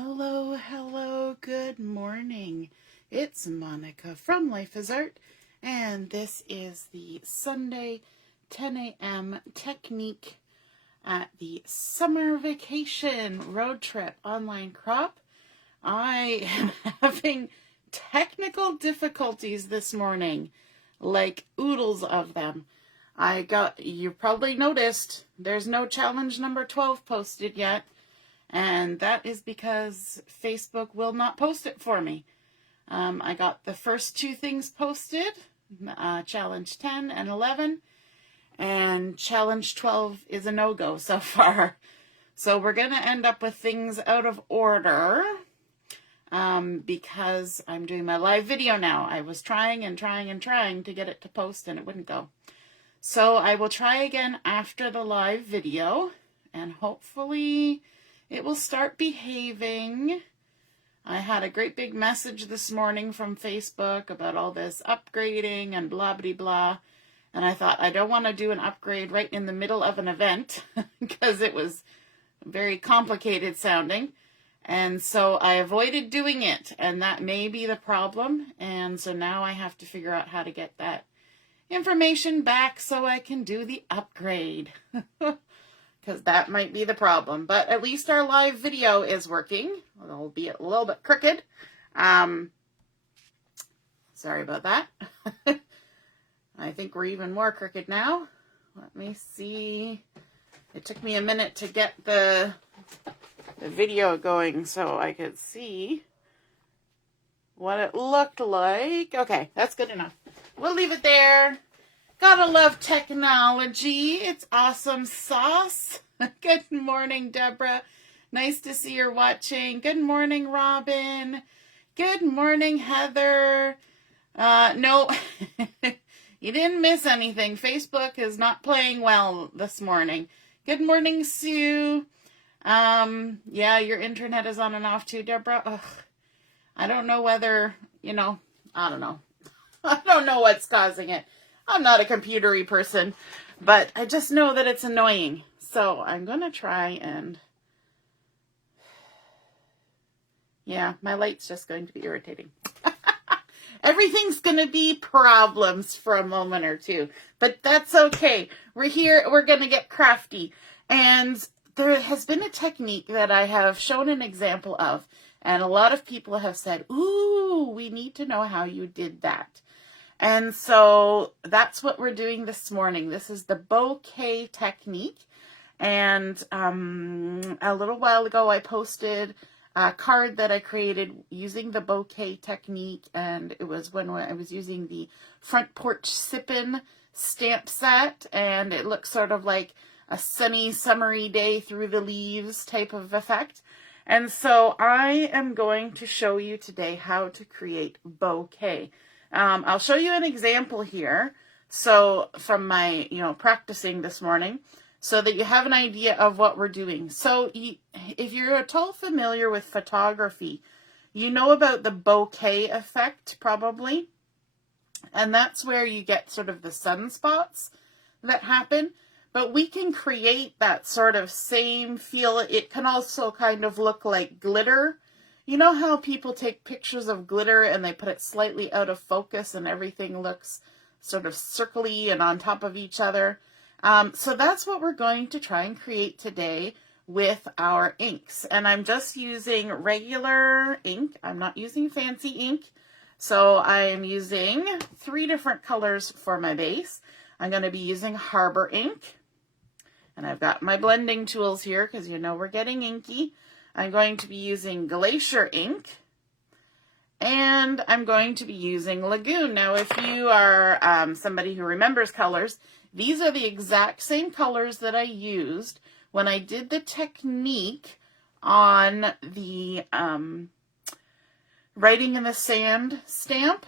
Hello, hello, good morning. It's Monica from Life is Art, and this is the Sunday 10 a.m. technique at the summer vacation road trip online crop. I am having technical difficulties this morning, like oodles of them. You probably noticed there's no challenge number 12 posted yet. And that is because Facebook will not post it for me. I got the first two things posted, challenge 10 and 11, and challenge 12 is a no-go so far. So we're going to end up with things out of order because I'm doing my live video now. I was trying to get it to post and it wouldn't go. So I will try again after the live video and hopefully it will start behaving. I had a great big message this morning from Facebook about all this upgrading and blah, blah, blah. And I thought, I don't want to do an upgrade right in the middle of an event because it was very complicated sounding. And so I avoided doing it. And that may be the problem. And so now I have to figure out how to get that information back so I can do the upgrade. Because that might be the problem. But at least our live video is working. It'll be a little bit crooked. Sorry about that. I think we're even more crooked now. Let me see. It took me a minute to get the video going so I could see what it looked like. Okay, that's good enough. We'll leave it there. Gotta love technology. It's awesome sauce. Good morning, Deborah. Nice to see you're watching. Good morning, Robin. Good morning, Heather. No, you didn't miss anything. Facebook is not playing well this morning. Good morning, Sue. Yeah, your internet is on and off too, Deborah. Ugh. I don't know whether, I don't know. I don't know what's causing it. I'm not a computery person, but I just know that it's annoying. So I'm going to try and, yeah, my light's just going to be irritating. Everything's going to be problems for a moment or two, but that's okay. We're here. We're going to get crafty. And there has been a technique that I have shown an example of, and a lot of people have said, ooh, we need to know how you did that. And so that's what we're doing this morning. This is the Bokeh Technique. And a little while ago, I posted a card that I created using the Bokeh Technique. And it was when I was using the Front Porch Sippin' stamp set. And it looks sort of like a sunny, summery day through the leaves type of effect. And so I am going to show you today how to create bokeh. I'll show you an example here. So from my, practicing this morning so that you have an idea of what we're doing. So if you're at all familiar with photography, you know about the bokeh effect probably. And that's where you get sort of the sunspots that happen. But we can create that sort of same feel. It can also kind of look like glitter. You know how people take pictures of glitter and they put it slightly out of focus and everything looks sort of circly and on top of each other? So that's what we're going to try and create today with our inks. And I'm just using regular ink. I'm not using fancy ink. So I am using 3 different colors for my base. I'm going to be using Harbor ink. And I've got my blending tools here because we're getting inky. I'm going to be using Glacier ink, and I'm going to be using Lagoon. Now, if you are somebody who remembers colors, these are the exact same colors that I used when I did the technique on the Writing in the Sand stamp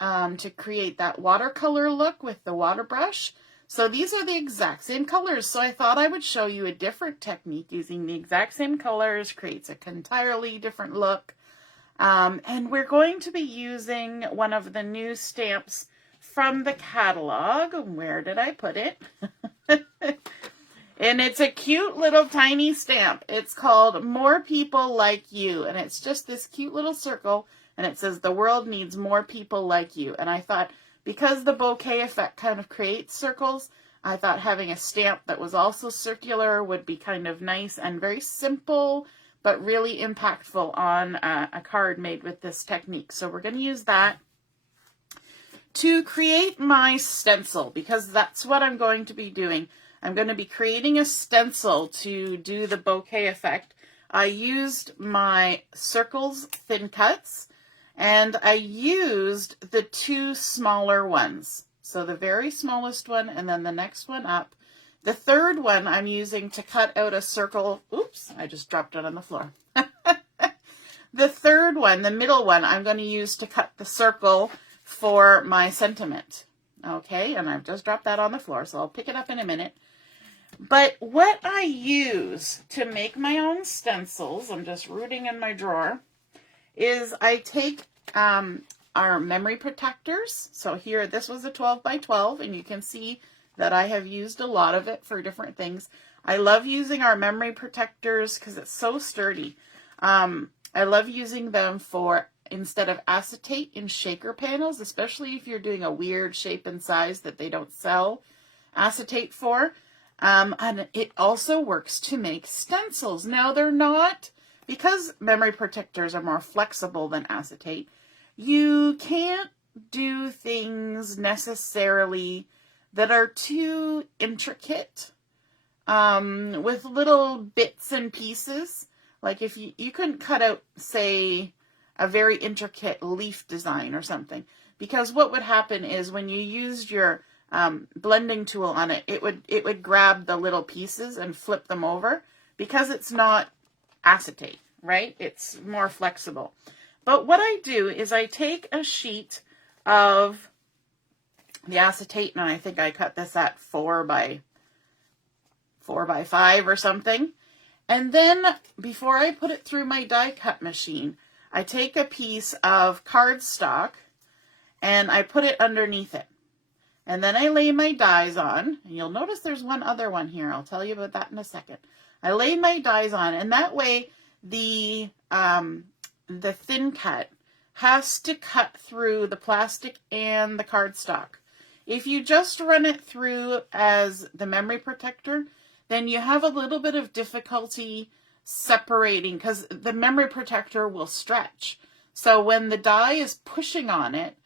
to create that watercolor look with the water brush. So these are the exact same colors. So I thought I would show you a different technique using the exact same colors, creates an entirely different look. And we're going to be using one of the new stamps from the catalog. Where did I put it? And it's a cute little tiny stamp. It's called More People Like You. And it's just this cute little circle. And it says, the world needs more people like you. And I thought, because the bokeh effect kind of creates circles, I thought having a stamp that was also circular would be kind of nice and very simple, but really impactful on a card made with this technique. So we're going to use that to create my stencil, because that's what I'm going to be doing. I'm going to be creating a stencil to do the bokeh effect. I used my circles thin cuts, and I used the two smaller ones. So the very smallest one and then the next one up. The third one I'm using to cut out a circle. Oops, I just dropped it on the floor. The third one, the middle one, I'm going to use to cut the circle for my sentiment. Okay, and I've just dropped that on the floor, so I'll pick it up in a minute. But what I use to make my own stencils, I'm just rooting in my drawer, is I take our memory protectors. So here, this was a 12 by 12, and you can see that I have used a lot of it for different things. I love using our memory protectors because it's so sturdy. I love using them for, instead of acetate in shaker panels, especially if you're doing a weird shape and size that they don't sell acetate for. And it also works to make stencils. Now they're not, because memory protectors are more flexible than acetate, you can't do things necessarily that are too intricate with little bits and pieces. Like if you couldn't cut out, say, a very intricate leaf design or something, because what would happen is when you used your blending tool on it, it would grab the little pieces and flip them over, because it's not acetate, right? It's more flexible. But what I do is I take a sheet of the acetate, and I think I cut this at 4 by 5 or something. And then before I put it through my die cut machine, I take a piece of cardstock and I put it underneath it. And then I lay my dies on, and you'll notice there's one other one here. I'll tell you about that in a second. I lay my dies on, and that way the thin cut has to cut through the plastic and the cardstock. If you just run it through as the memory protector, then you have a little bit of difficulty separating, because the memory protector will stretch. So when the die is pushing on it,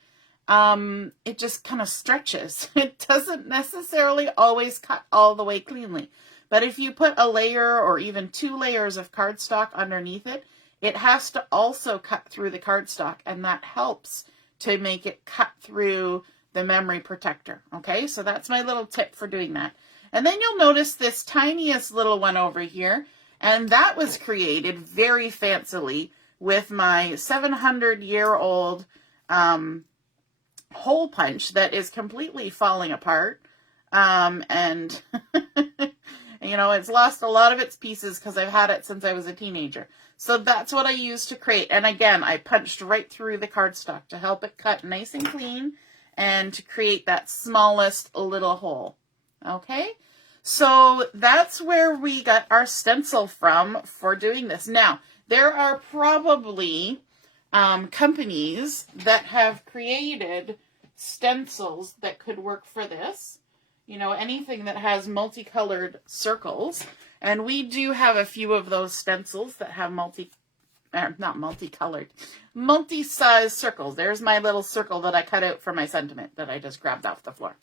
it just kind of stretches. It doesn't necessarily always cut all the way cleanly. But if you put a layer or even 2 layers of cardstock underneath it, it has to also cut through the cardstock, and that helps to make it cut through the memory protector. Okay, so that's my little tip for doing that. And then you'll notice this tiniest little one over here, and that was created very fancily with my 700-year-old hole punch that is completely falling apart. And you know, it's lost a lot of its pieces because I've had it since I was a teenager. So that's what I used to create. And again, I punched right through the cardstock to help it cut nice and clean and to create that smallest little hole. Okay, so that's where we got our stencil from for doing this. Now, there are probably companies that have created stencils that could work for this. You know, anything that has multicolored circles. And we do have a few of those stencils that have not multicolored, multi-size circles. There's my little circle that I cut out for my sentiment that I just grabbed off the floor.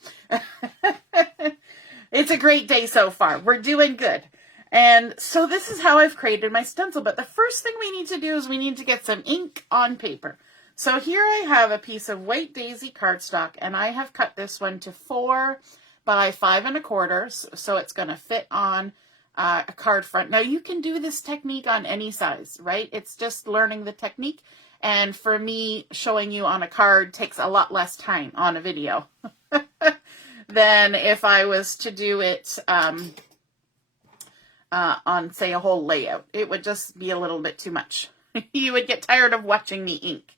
It's a great day so far. We're doing good. And so this is how I've created my stencil. But the first thing we need to do is we need to get some ink on paper. So here I have a piece of white daisy cardstock, and I have cut this one to 4 by 5 1/4, so it's going to fit on a card front. Now you can do this technique on any size, right? It's just learning the technique, and for me, showing you on a card takes a lot less time on a video than if I was to do it on, say, a whole layout. It would just be a little bit too much. You would get tired of watching me ink.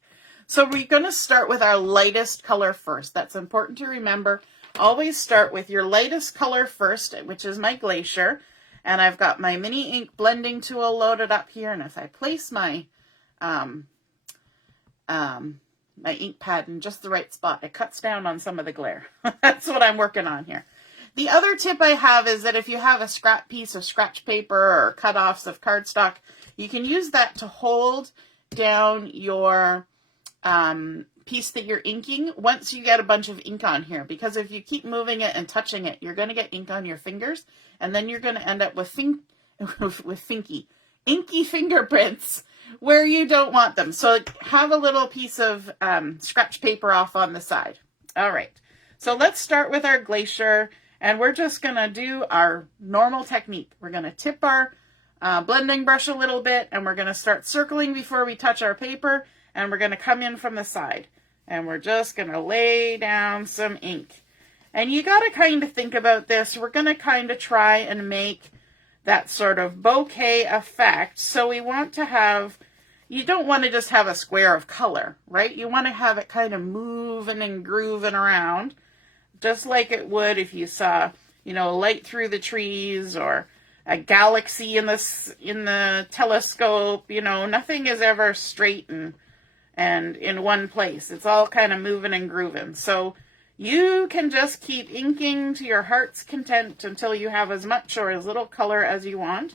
So we're going to start with our lightest color first. That's important to remember. always start with your lightest color first, which is my Glacier. And I've got my mini ink blending tool loaded up here. And if I place my my ink pad in just the right spot, it cuts down on some of the glare. That's what I'm working on here. The other tip I have is that if you have a scrap piece of scratch paper or cut-offs of cardstock, you can use that to hold down your piece that you're inking once you get a bunch of ink on here. Because if you keep moving it and touching it, you're going to get ink on your fingers, and then you're going to end up with inky fingerprints where you don't want them. So have a little piece of scratch paper off on the side. All right, so let's start with our Glacier, and we're just going to do our normal technique. We're going to tip our blending brush a little bit, and we're going to start circling before we touch our paper, and we're going to come in from the side, and we're just going to lay down some ink. And you got to kind of think about this. We're going to kind of try and make that sort of bokeh effect. So we want to have, you don't want to just have a square of color, right? You want to have it kind of moving and grooving around, just like it would if you saw, you know, light through the trees or a galaxy in the telescope. You know, nothing is ever straight and in one place. It's all kind of moving and grooving. So you can just keep inking to your heart's content until you have as much or as little color as you want.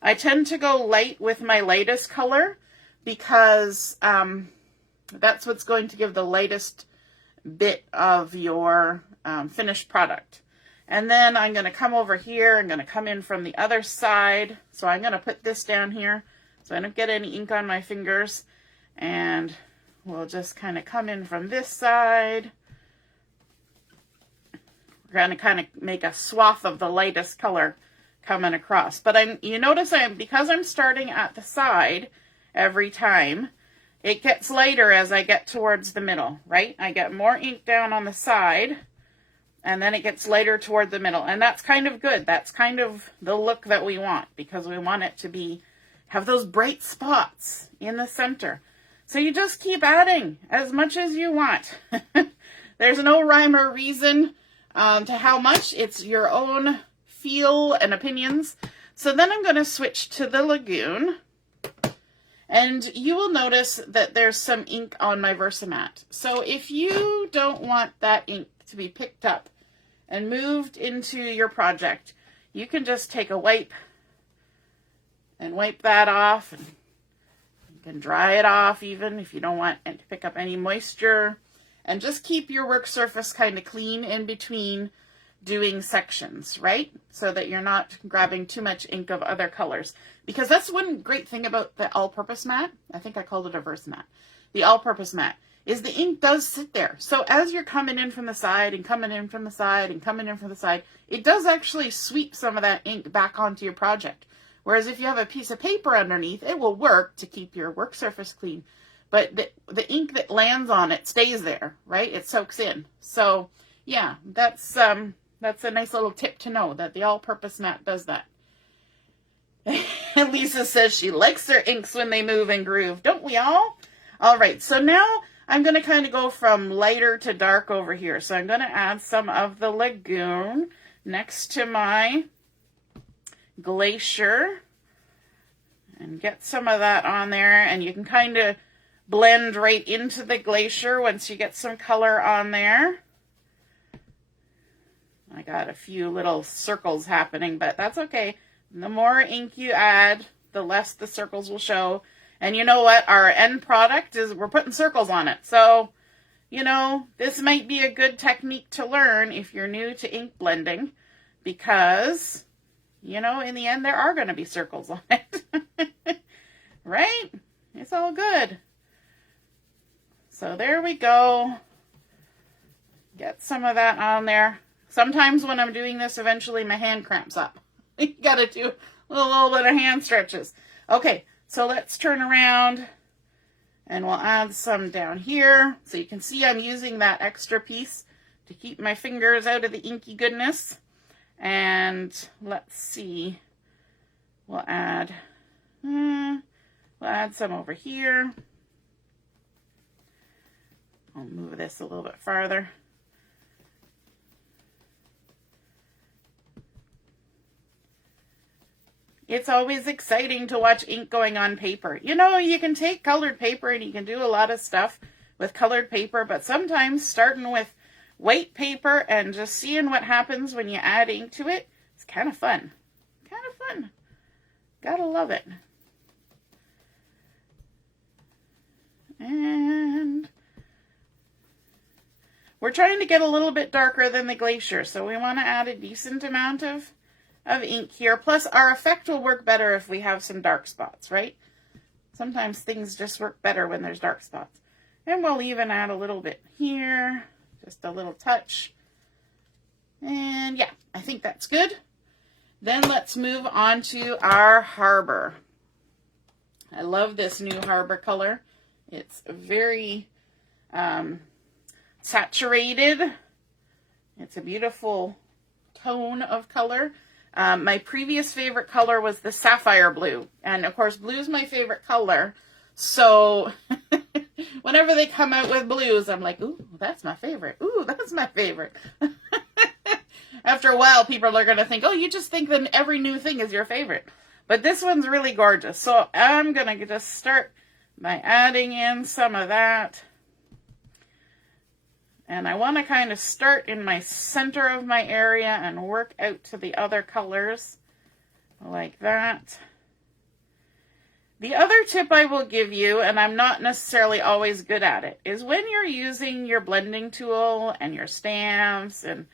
I tend to go light with my lightest color because that's what's going to give the lightest bit of your finished product. And then I'm going to come over here. I'm going to come in from the other side. So I'm going to put this down here so I don't get any ink on my fingers. And we'll just kind of come in from this side. We're going to kind of make a swath of the lightest color coming across. But you notice because I'm starting at the side every time, it gets lighter as I get towards the middle, right? I get more ink down on the side, and then it gets lighter toward the middle. And that's kind of good. That's kind of the look that we want, because we want it to have those bright spots in the center. So you just keep adding as much as you want. There's no rhyme or reason to how much. It's your own feel and opinions. So then I'm going to switch to the Lagoon. And you will notice that there's some ink on my Versamat. So if you don't want that ink to be picked up and moved into your project, you can just take a wipe and wipe that off. And you can dry it off even if you don't want it to pick up any moisture. And just keep your work surface kind of clean in between doing sections, right? So that you're not grabbing too much ink of other colors. Because that's one great thing about the all-purpose mat. I think I called it a Versamat. The all-purpose mat is the ink does sit there. So as you're coming in from the side and coming in from the side and coming in from the side, it does actually sweep some of that ink back onto your project. Whereas if you have a piece of paper underneath, it will work to keep your work surface clean. But the ink that lands on it stays there, right? It soaks in. So yeah, that's a nice little tip to know, that the all-purpose mat does that. Lisa says she likes her inks when they move and groove. Don't we all? All right, so now I'm going to kind of go from lighter to dark over here. So I'm going to add some of the Lagoon next to my Glacier and get some of that on there. And you can kind of blend right into the Glacier once you get some color on there. I got a few little circles happening, but that's okay. The more ink you add, the less the circles will show. And you know what? Our end product is we're putting circles on it. So, you know, this might be a good technique to learn if you're new to ink blending, because, you know, in the end, there are going to be circles on it. Right? It's all good. So there we go. Get some of that on there. Sometimes when I'm doing this, eventually my hand cramps up. You got to do a little bit of hand stretches. Okay, so let's turn around and we'll add some down here. So you can see I'm using that extra piece to keep my fingers out of the inky goodness. And let's see, we'll add some over here. I'll move this a little bit farther. It's always exciting to watch ink going on paper. You know, you can take colored paper and you can do a lot of stuff with colored paper, but sometimes starting with white paper and just seeing what happens when you add ink to it, it's kind of fun. Kind of fun. Gotta love it. And we're trying to get a little bit darker than the glacier, so we want to add a decent amount of ink here. Plus, our effect will work better if we have some dark spots, right? Sometimes things just work better when there's dark spots. And we'll even add a little bit here, just a little touch. And yeah, I think that's good. Then let's move on to our harbor. I love this new harbor color. It's very saturated. It's a beautiful tone of color. My previous favorite color was the sapphire blue. And of course, blue is my favorite color. So whenever they come out with blues, I'm like, ooh, that's my favorite. Ooh, that's my favorite. After a while, people are going to think, oh, you just think that every new thing is your favorite. But this one's really gorgeous. So I'm going to just start by adding in some of that. And I want to kind of start in my center of my area and work out to the other colors like that. The other tip I will give you, and I'm not necessarily always good at it, is when you're using your blending tool and your stamps and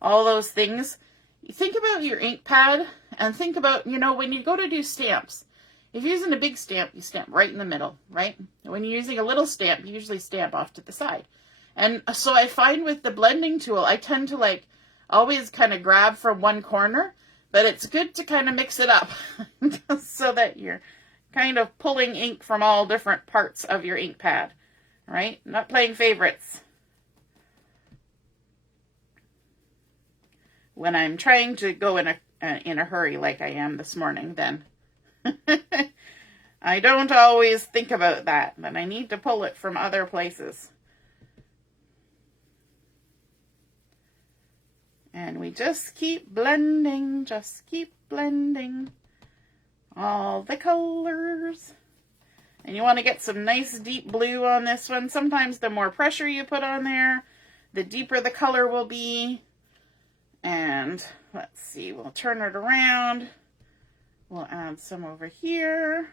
all those things, you think about your ink pad and think about, you know, when you go to do stamps, if you're using a big stamp, you stamp right in the middle, right? When you're using a little stamp, you usually stamp off to the side. And so I find with the blending tool, I tend to like always kind of grab from one corner, but it's good to kind of mix it up so that you're kind of pulling ink from all different parts of your ink pad, right? Not playing favorites. When I'm trying to go in a hurry like I am this morning, then I don't always think about that, but I need to pull it from other places. And we just keep blending all the colors. And you want to get some nice deep blue on this one. Sometimes the more pressure you put on there, the deeper the color will be. And let's see, we'll turn it around. We'll add some over here.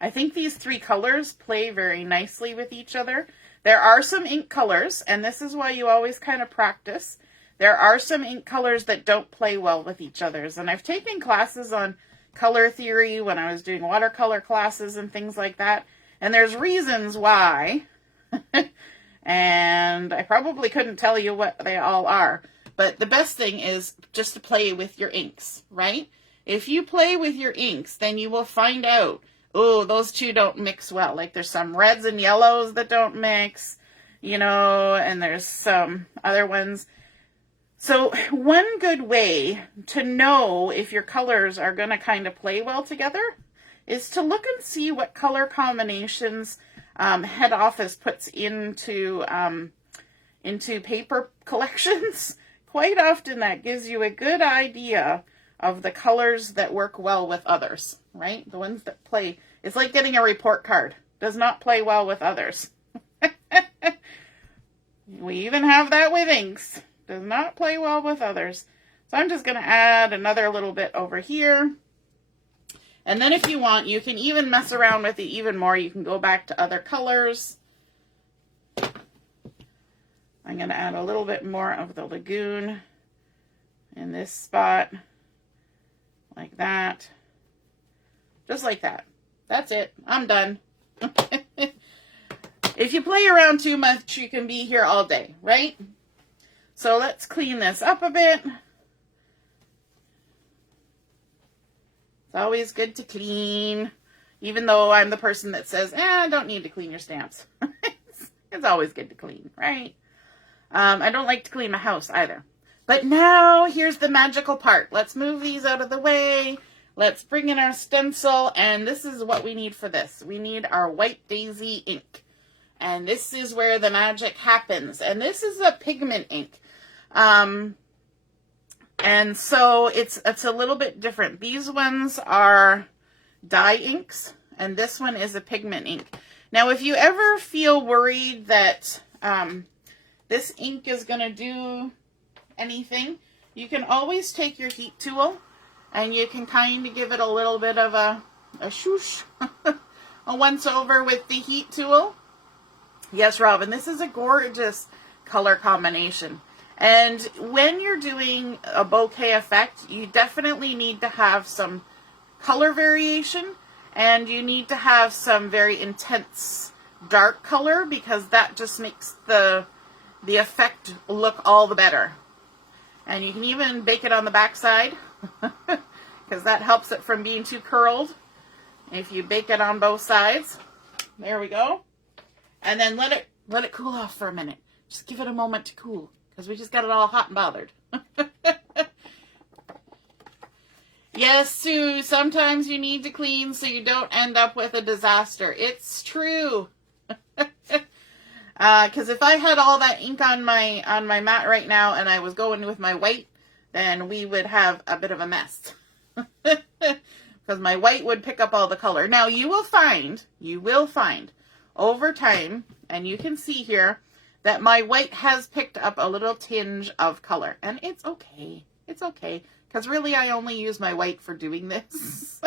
I think these three colors play very nicely with each other. There are some ink colors, and this is why you always kind of practice. There are some ink colors that don't play well with each other. And I've taken classes on color theory when I was doing watercolor classes and things like that. And there's reasons why. And I probably couldn't tell you what they all are. But the best thing is just to play with your inks, right? If you play with your inks, then you will find out, oh, those two don't mix well. Like there's some reds and yellows that don't mix, you know, and there's some other ones. So one good way to know if your colors are going to kind of play well together is to look and see what color combinations head office puts into paper collections. Quite often that gives you a good idea of the colors that work well with others, right? The ones that play. It's like getting a report card. Does not play well with others. We even have that with inks. Does not play well with others. So I'm just going to add another little bit over here. And then if you want, you can even mess around with it even more. You can go back to other colors. I'm going to add a little bit more of the lagoon in this spot. Like that. Just like that. That's it. I'm done. If you play around too much, you can be here all day, right? So let's clean this up a bit. It's always good to clean, even though I'm the person that says, I don't need to clean your stamps. It's always good to clean, right? I don't like to clean my house either. But now here's the magical part. Let's move these out of the way. Let's bring in our stencil, and this is what we need for this. We need our White Daisy ink. And this is where the magic happens. And this is a pigment ink. And so it's a little bit different. These ones are dye inks, and this one is a pigment ink. Now, if you ever feel worried that this ink is going to do anything, you can always take your heat tool and you can kind of give it a little bit of a swoosh, a once over with the heat tool. Yes, Robin, this is a gorgeous color combination. And when you're doing a bokeh effect, you definitely need to have some color variation, and you need to have some very intense dark color, because that just makes the effect look all the better. And you can even bake it on the back side because that helps it from being too curled. If you bake it on both sides, there we go. And then let it cool off for a minute. Just give it a moment to cool, because we just got it all hot and bothered. Yes, Sue, sometimes you need to clean so you don't end up with a disaster. It's true. Because if I had all that ink on my mat right now and I was going with my white, then we would have a bit of a mess. Because my white would pick up all the color. Now, you will find over time, and you can see here, that my white has picked up a little tinge of color. And it's okay. It's okay. Because really, I only use my white for doing this.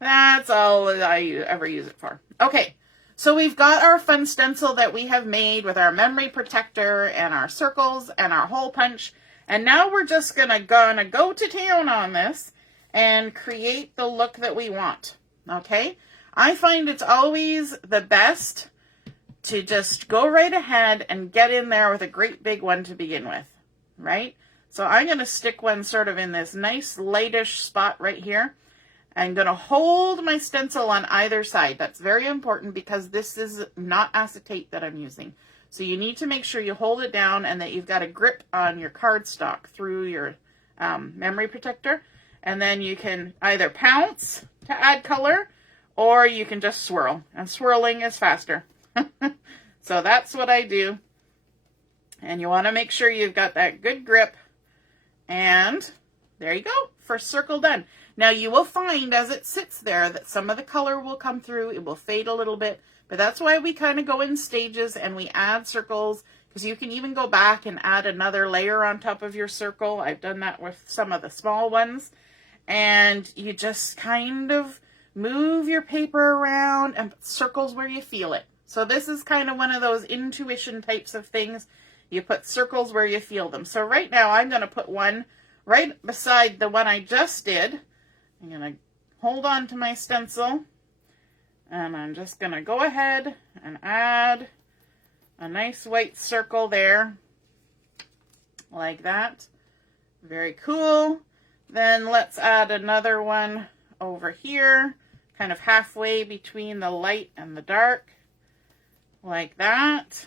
That's all I ever use it for. Okay, so we've got our fun stencil that we have made with our memory protector and our circles and our hole punch. And now we're just gonna go to town on this and create the look that we want. Okay? I find it's always the best to just go right ahead and get in there with a great big one to begin with, right? So I'm going to stick one sort of in this nice lightish spot right here. I'm going to hold my stencil on either side. That's very important because this is not acetate that I'm using. So you need to make sure you hold it down and that you've got a grip on your cardstock through your memory protector. And then you can either pounce to add color, or you can just swirl. And swirling is faster. So that's what I do. And you want to make sure you've got that good grip. And there you go, first circle done. Now you will find as it sits there that some of the color will come through. It will fade a little bit, but that's why we kind of go in stages and we add circles, because you can even go back and add another layer on top of your circle. I've done that with some of the small ones. And you just kind of move your paper around and put circles where you feel it. So this is kind of one of those intuition types of things. You put circles where you feel them. So right now I'm going to put one right beside the one I just did. I'm going to hold on to my stencil, and I'm just going to go ahead and add a nice white circle there, like that. Very cool. Then let's add another one over here, kind of halfway between the light and the dark, like that.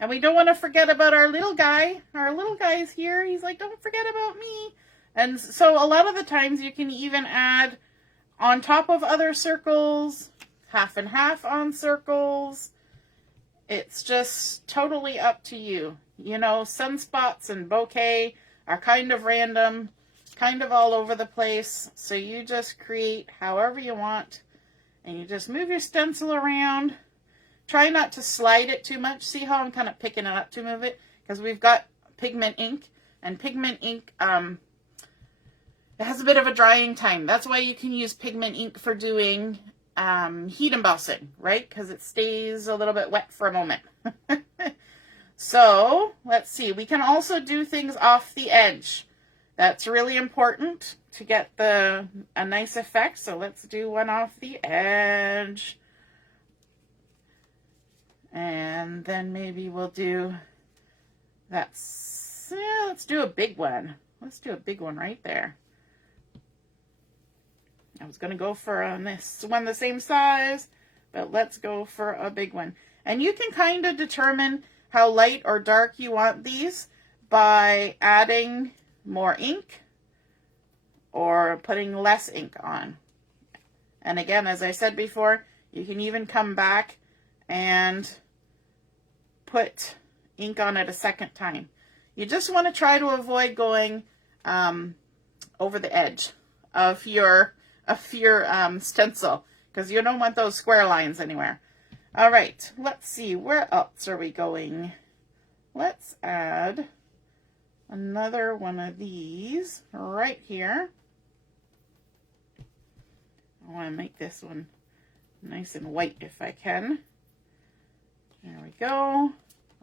And we don't want to forget about our little guy. Our little guy's here. He's like, don't forget about me. And so a lot of the times you can even add on top of other circles, half and half on circles. It's just totally up to you. You know, sunspots and bokeh are kind of random, kind of all over the place. So you just create however you want. And you just move your stencil around. Try not to slide it too much. See how I'm kind of picking it up to move it? Because we've got pigment ink. And pigment ink, it has a bit of a drying time. That's why you can use pigment ink for doing heat embossing, right? Because it stays a little bit wet for a moment. So, let's see. We can also do things off the edge. That's really important to get a nice effect. So let's do one off the edge. And then maybe we'll do let's do a big one. Let's do a big one right there. I was going to go for this one the same size, but let's go for a big one. And you can kind of determine how light or dark you want these by adding more ink or putting less ink on. And again, as I said before, you can even come back and put ink on it a second time. You just want to try to avoid going over the edge of your stencil, because you don't want those square lines anywhere. All right, let's see, where else are we going? Let's add another one of these right here. I want to make this one nice and white if I can. There we go.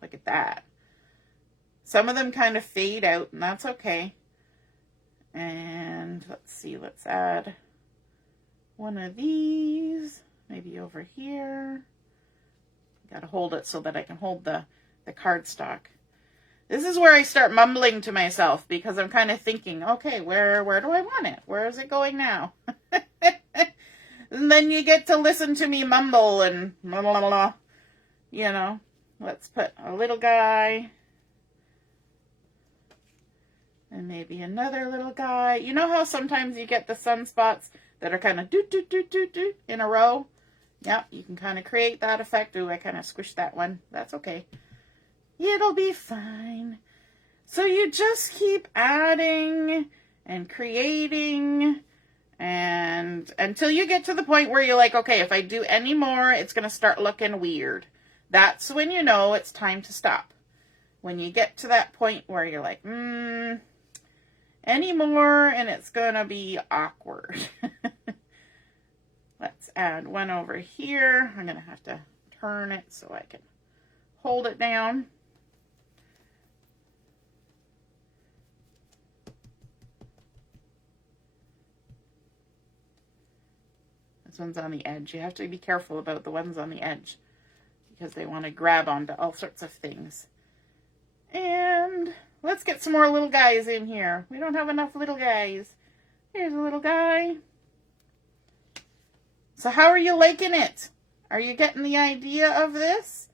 Look at that. Some of them kind of fade out, and that's okay. And let's see, let's add one of these, maybe over here. Got to hold it so that I can hold the cardstock. This is where I start mumbling to myself, because I'm kind of thinking, okay, where do I want it? Where is it going now? And then you get to listen to me mumble and blah, blah, blah, blah. You know, let's put a little guy. And maybe another little guy. You know how sometimes you get the sunspots that are kind of do in a row? Yep, you can kind of create that effect. Ooh, I kind of squished that one. That's okay. It'll be fine. So you just keep adding and creating, and until you get to the point where you're like, okay, if I do any more, it's going to start looking weird. That's when you know it's time to stop. When you get to that point where you're like, any more, and it's going to be awkward. Let's add one over here. I'm going to have to turn it so I can hold it down. This one's on the edge. You have to be careful about the ones on the edge, because they want to grab onto all sorts of things. And let's get some more little guys in here. We don't have enough little guys. Here's a little guy. So how are you liking it? Are you getting the idea of this?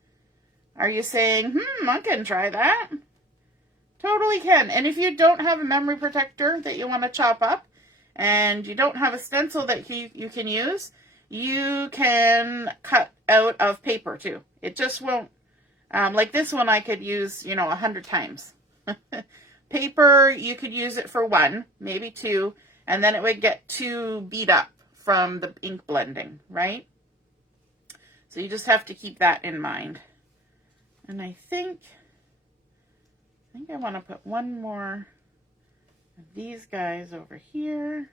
Are you saying, I can try that? Totally can. And if you don't have a memory protector that you want to chop up, and you don't have a stencil that you can use, you can cut out of paper too. It just won't, like this one I could use, 100 times. Paper, you could use it for 1, maybe 2, and then it would get too beat up from the ink blending, right? So you just have to keep that in mind. And I think I want to put one more of these guys over here.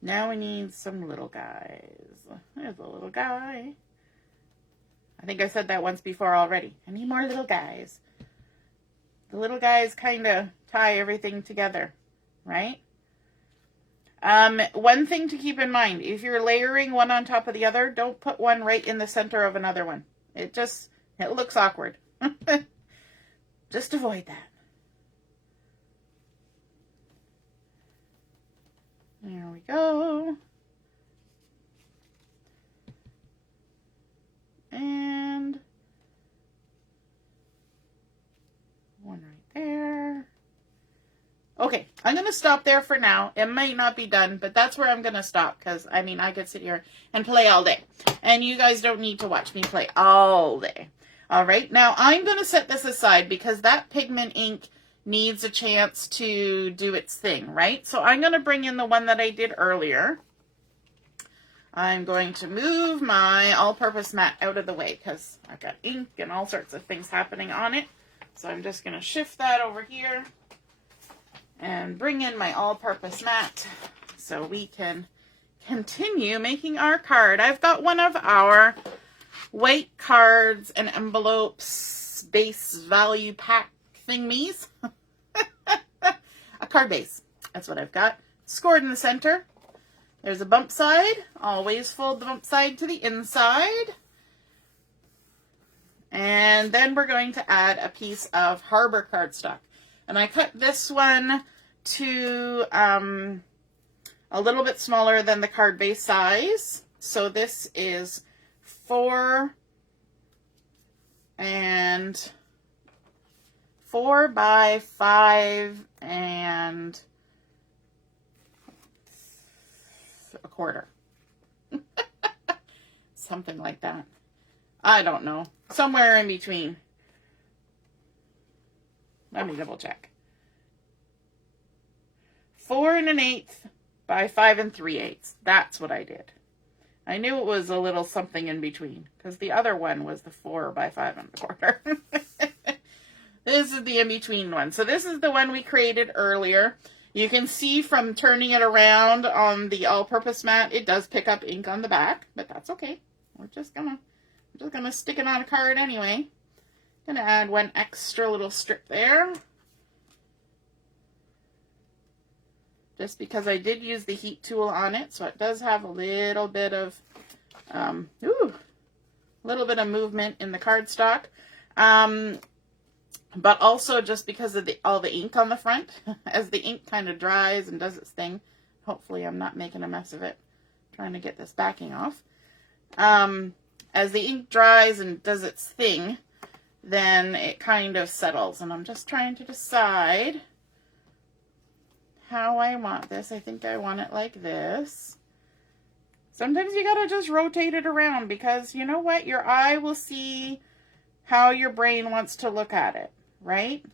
Now we need some little guys. There's a little guy. I think I said that once before already. I need more little guys. The little guys kind of tie everything together, right? One thing to keep in mind, if you're layering one on top of the other, don't put one right in the center of another one. It looks awkward. Just avoid that. There we go. And one right there. Okay, I'm going to stop there for now. It might not be done, but that's where I'm going to stop, because, I could sit here and play all day. And you guys don't need to watch me play all day. All right, now I'm going to set this aside, because that pigment ink needs a chance to do its thing, right? So I'm going to bring in the one that I did earlier. I'm going to move my all-purpose mat out of the way, because I've got ink and all sorts of things happening on it. So I'm just going to shift that over here and bring in my all-purpose mat so we can continue making our card. I've got one of our white cards and envelopes base value pack thingies. A card base. That's what I've got. Scored in the center. There's a bump side. Always fold the bump side to the inside. And then we're going to add a piece of Harbor cardstock. And I cut this one to a little bit smaller than the card base size. So this is 4 by 5 and a quarter. something like that. I don't know. Somewhere in between. Let me double check. 4 1/8 by 5 3/8. That's what I did. I knew it was a little something in between because the other one was the 4 by 5 1/4. This is the in-between one. So this is the one we created earlier. You can see from turning it around on the all-purpose mat, it does pick up ink on the back, but that's okay. I'm just gonna stick it on a card anyway. Gonna add one extra little strip there. Just because I did use the heat tool on it, so it does have a little bit of, movement in the cardstock. But also just because of all the ink on the front, as the ink kind of dries and does its thing. Hopefully I'm not making a mess of it, trying to get this backing off. As the ink dries and does its thing, then it kind of settles. And I'm just trying to decide how I want this. I think I want it like this. Sometimes you gotta just rotate it around because you know what? Your eye will see how your brain wants to look at it, right?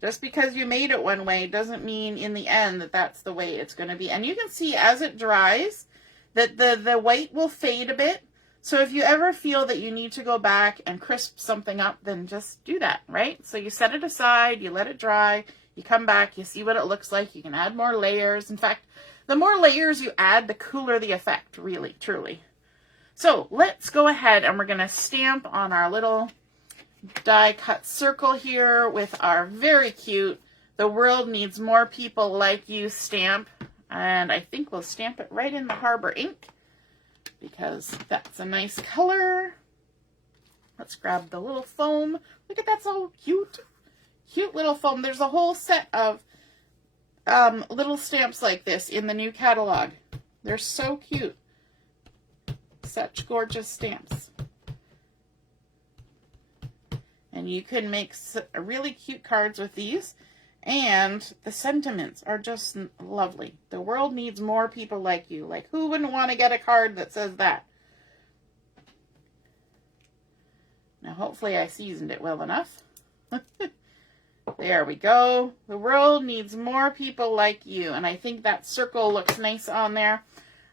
Just because you made it one way doesn't mean in the end that that's the way it's going to be. And you can see as it dries that the white will fade a bit. So if you ever feel that you need to go back and crisp something up, then just do that, right? So you set it aside, you let it dry, you come back, you see what it looks like. You can add more layers. In fact, the more layers you add, the cooler the effect, really, truly. So let's go ahead and we're going to stamp on our little die cut circle here with our very cute "The World Needs More People Like You" stamp. And I think we'll stamp it right in the Harbor ink because that's a nice color. Let's grab the little foam. Look at that, so cute. Cute little foam. There's a whole set of little stamps like this in the new catalog. They're so cute. Such gorgeous stamps. And you can make really cute cards with these. And the sentiments are just lovely. The world needs more people like you. Like, who wouldn't want to get a card that says that? Now, hopefully I seasoned it well enough. There we go. The world needs more people like you. And I think that circle looks nice on there.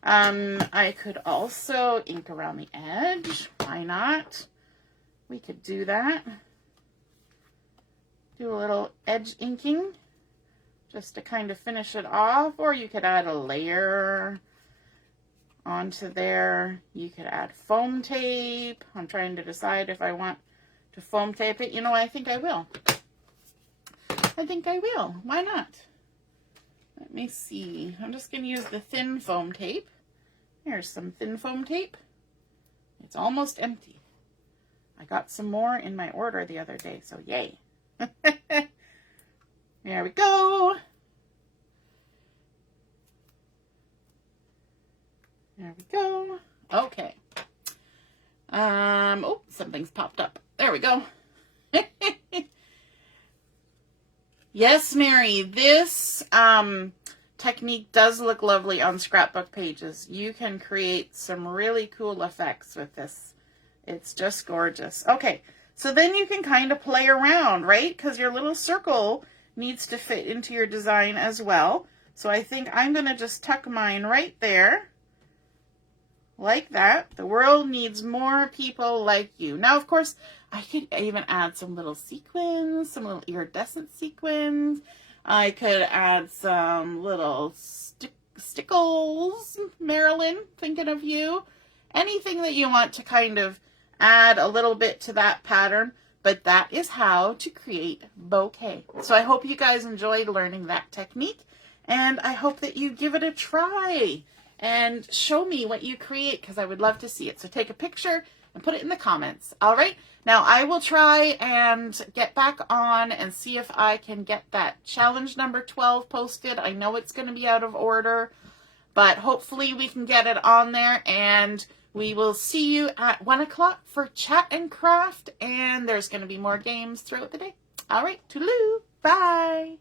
I could also ink around the edge. Why not? We could do that. Do a little edge inking just to kind of finish it off. Or you could add a layer onto there. You could add foam tape. I'm trying to decide if I want to foam tape it. You know, I think I will. I think I will. Why not? Let me see. I'm just going to use the thin foam tape. Here's some thin foam tape. It's almost empty. I got some more in my order the other day, so yay. There we go. There we go. Okay. Oh, something's popped up. There we go. Yes, Mary, this technique does look lovely on scrapbook pages. You can create some really cool effects with this. It's just gorgeous. Okay, so then you can kind of play around, right? Because your little circle needs to fit into your design as well. So I think I'm going to just tuck mine right there. Like that. The world needs more people like you. Now, of course, I could even add some little sequins, some little iridescent sequins. I could add some little stickles. Marilyn, thinking of you. Anything that you want to kind of add a little bit to that pattern. But that is how to create bouquet. So I hope you guys enjoyed learning that technique. And I hope that you give it a try. And show me what you create because I would love to see it. So take a picture and put it in the comments. All right. Now I will try and get back on and see if I can get that challenge number 12 posted. I know it's going to be out of order, but hopefully we can get it on there, and we will see you at 1 o'clock for Chat and Craft, and there's going to be more games throughout the day. All right. Toodaloo. Bye.